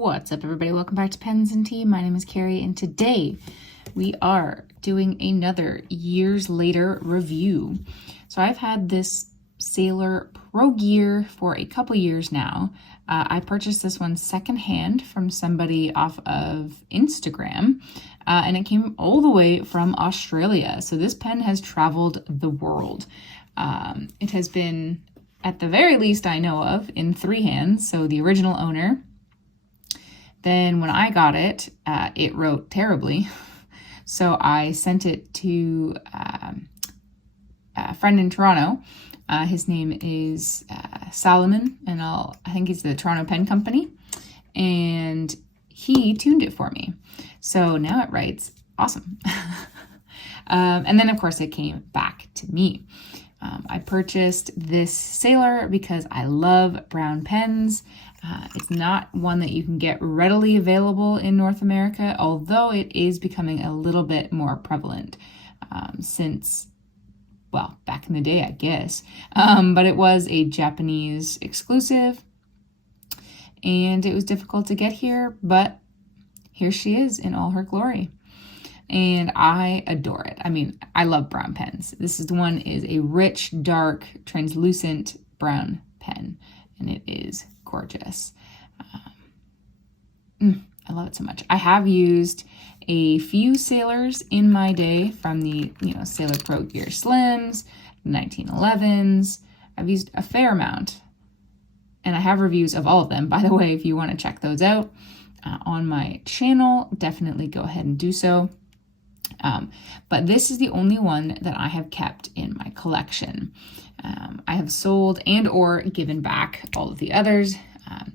What's up, everybody? Welcome back to Pens and Tea. My name is Carrie, and today we are doing another years later review. So I've had this Sailor Pro Gear for a couple years now. I purchased this one secondhand from somebody off of Instagram, and it came all the way from Australia. So this pen has traveled the world. It has been, at the very least I know of, in 3 hands. So the original owner. Then when I got it, it wrote terribly. So I sent it to a friend in Toronto. His name is Solomon, and I think he's the Toronto Pen Company. And he tuned it for me. So now it writes awesome. And then, of course, it came back to me. I purchased this Sailor because I love brown pens. It's not one that you can get readily available in North America, although it is becoming a little bit more prevalent since, well, back in the day, I guess. But it was a Japanese exclusive, and it was difficult to get here, but here she is in all her glory. And I adore it. I mean, I love brown pens. This one is a rich, dark, translucent brown pen, and it is gorgeous. I love it so much. I have used a few Sailors in my day from the, Sailor Pro Gear Slims, 1911s. I've used a fair amount, and I have reviews of all of them. By the way, if you want to check those out on my channel, definitely go ahead and do so. But this is the only one that I have kept in my collection. I have sold and or given back all of the others,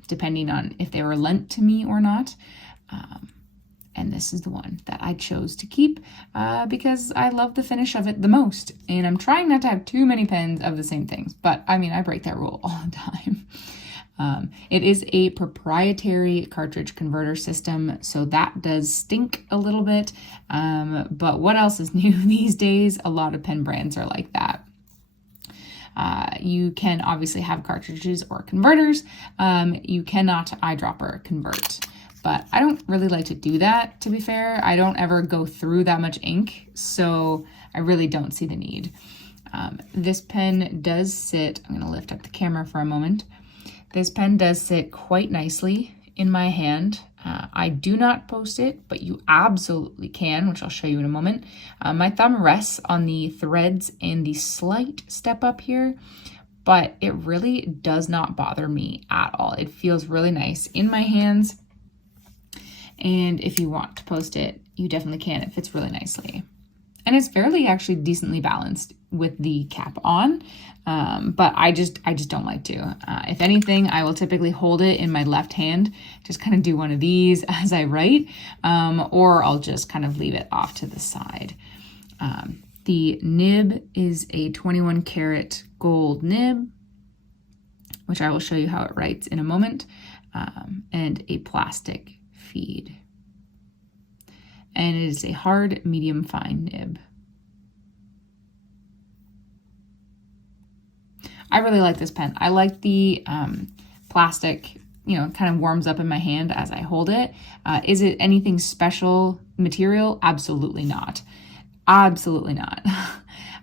depending on if they were lent to me or not. And this is the one that I chose to keep because I love the finish of it the most. And I'm trying not to have too many pens of the same things, but I mean, I break that rule all the time. It is a proprietary cartridge converter system, so that does stink a little bit. But what else is new these days? A lot of pen brands are like that. You can obviously have cartridges or converters. You cannot eyedropper convert, but I don't really like to do that, to be fair. I don't ever go through that much ink, so I really don't see the need. This pen does sit, I'm going to lift up the camera for a moment. This pen does sit quite nicely in my hand. I do not post it, but you absolutely can, which I'll show you in a moment. My thumb rests on the threads and the slight step up here, but it really does not bother me at all. It feels really nice in my hands. And if you want to post it, you definitely can. It fits really nicely. And it's fairly actually decently balanced with the cap on, but I just don't like to. If anything, I will typically hold it in my left hand, just kind of do one of these as I write, or I'll just kind of leave it off to the side. The nib is a 21 karat gold nib, which I will show you how it writes in a moment, and a plastic feed. And it is a hard, medium, fine nib. I really like this pen. I like the plastic, kind of warms up in my hand as I hold it. Is it anything special material? Absolutely not. Absolutely not.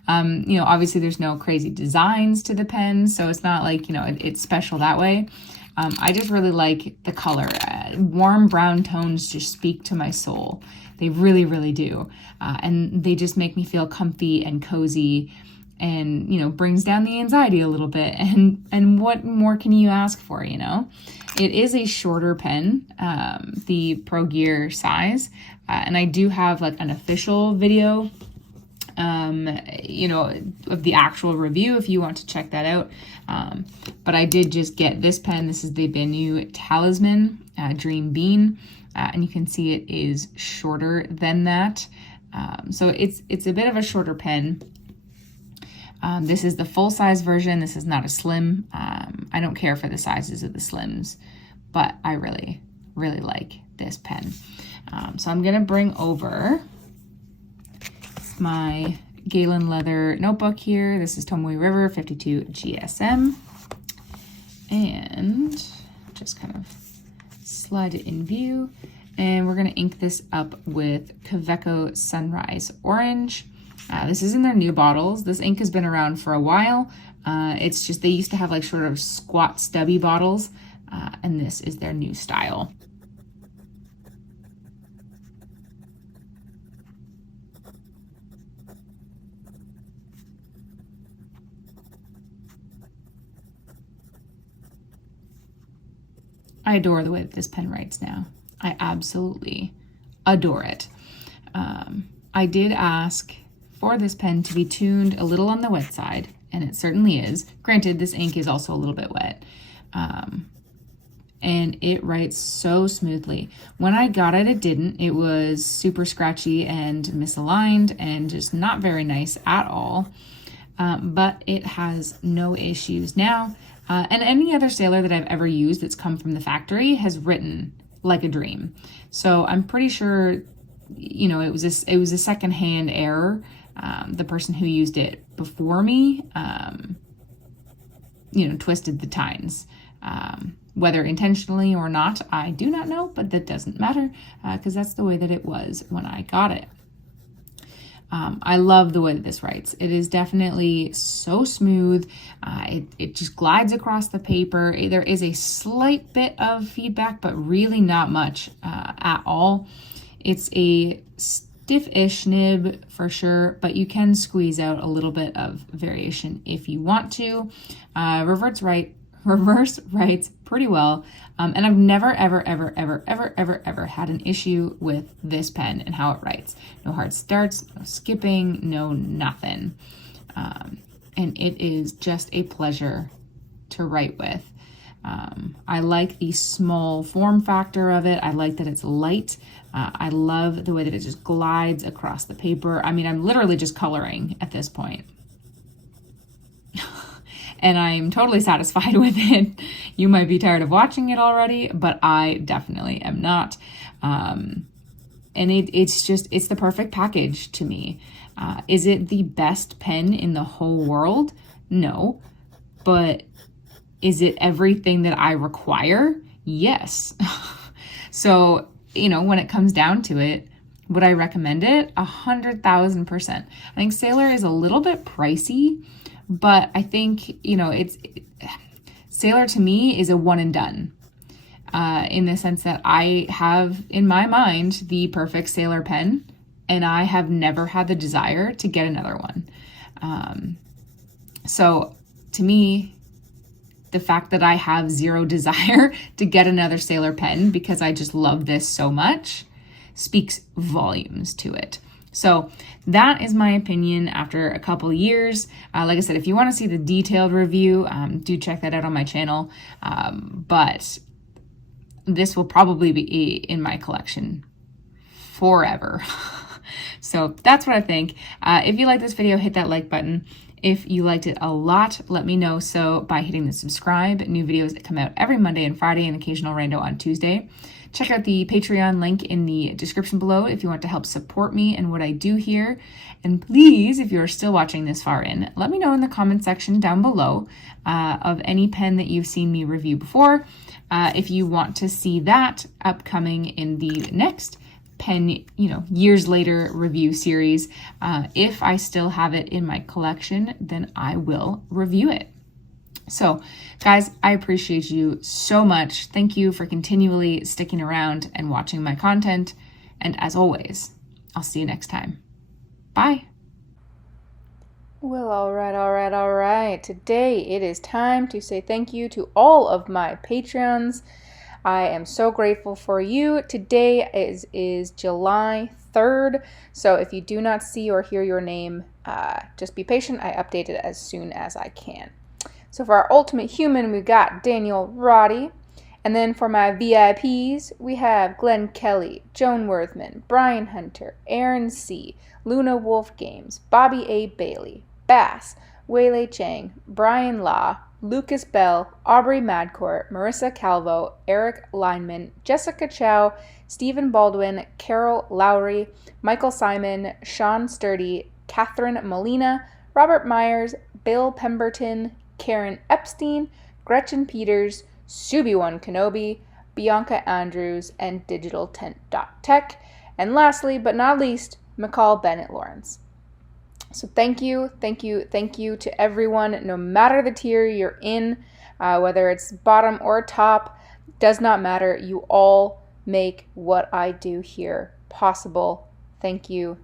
Obviously there's no crazy designs to the pen, so it's not like, it's special that way. I just really like the color. Warm brown tones just speak to my soul. They really, really do. And they just make me feel comfy and cozy and, brings down the anxiety a little bit. And what more can you ask for, It is a shorter pen, the Pro Gear size. And I do have like an official video, of the actual review if you want to check that out. But I did just get this pen. This is the Benu Talisman Dream Bean. And you can see it is shorter than that. So it's a bit of a shorter pen. This is the full-size version. This is not a slim. I don't care for the sizes of the slims, but I really, really like this pen. So I'm going to bring over my Galen leather notebook here. This is Tomoe River 52 GSM. And just kind of slide it in view, and we're going to ink this up with Kaweco Sunrise Orange. This is in their new bottles. This ink has been around for a while. It's just they used to have like sort of squat stubby bottles, and this is their new style. I adore the way that this pen writes now. I absolutely adore it. I did ask for this pen to be tuned a little on the wet side, and it certainly is. Granted, this ink is also a little bit wet. And it writes so smoothly. When I got it, it didn't. It was super scratchy and misaligned and just not very nice at all. But it has no issues now. And any other sailor that I've ever used that's come from the factory has written like a dream. So I'm pretty sure, you know, it was a secondhand error. The person who used it before me, you know, twisted the tines. Whether intentionally or not, I do not know, but that doesn't matter because that's the way that it was when I got it. I love the way that this writes. It is definitely so smooth. It just glides across the paper. There is a slight bit of feedback, but really not much at all. It's a stiff-ish nib for sure, but you can squeeze out a little bit of variation if you want to. Reverse writes pretty well. And I've never, ever had an issue with this pen and how it writes. No hard starts, no skipping, no nothing. And it is just a pleasure to write with. I like the small form factor of it. I like that it's light. I love the way that it just glides across the paper. I mean, I'm literally just coloring at this point. And I'm totally satisfied with it. You might be tired of watching it already, but I definitely am not. And it's the perfect package to me. Is it the best pen in the whole world? No. But is it everything that I require? Yes. So, you know, when it comes down to it, would I recommend it? 100,000%. I think Sailor is a little bit pricey, but I think, you know, Sailor to me is a one and done, in the sense that I have in my mind the perfect Sailor pen, and I have never had the desire to get another one. So to me, the fact that I have zero desire to get another Sailor pen because I just love this so much speaks volumes to it. So that is my opinion after a couple years. Like I said, if you want to see the detailed review, do check that out on my channel. But this will probably be in my collection forever. So that's what I think. If you like this video, hit that like button. If you liked it a lot, let me know so by hitting the subscribe. New videos that come out every Monday and Friday, and occasional rando on Tuesday. Check out the Patreon link in the description below if you want to help support me and what I do here. And please, if you're still watching this far in, let me know in the comment section down below of any pen that you've seen me review before. If you want to see that upcoming in the next pen, you know, years later review series. If I still have it in my collection, then I will review it. So guys, I appreciate you so much. Thank you for continually sticking around and watching my content. And as always, I'll see you next time. Bye. Well, all right. Today it is time to say thank you to all of my Patreons. I am so grateful for you. Today is July 3rd. So if you do not see or hear your name, just be patient. I update it as soon as I can. So for our ultimate human, we've got Daniel Roddy. And then for my VIPs, we have Glenn Kelly, Joan Worthman, Brian Hunter, Aaron C., Luna Wolf Games, Bobby A. Bailey, Bass, Waylay Chang, Brian Law, Lucas Bell, Aubrey Madcourt, Marissa Calvo, Eric Lineman, Jessica Chow, Stephen Baldwin, Carol Lowry, Michael Simon, Sean Sturdy, Catherine Molina, Robert Myers, Bill Pemberton, Karen Epstein, Gretchen Peters, Subi1 Kenobi, Bianca Andrews, and digitaltent.tech. And lastly, but not least, McCall Bennett Lawrence. So thank you to everyone, no matter the tier you're in, whether it's bottom or top, does not matter. You all make what I do here possible. Thank you.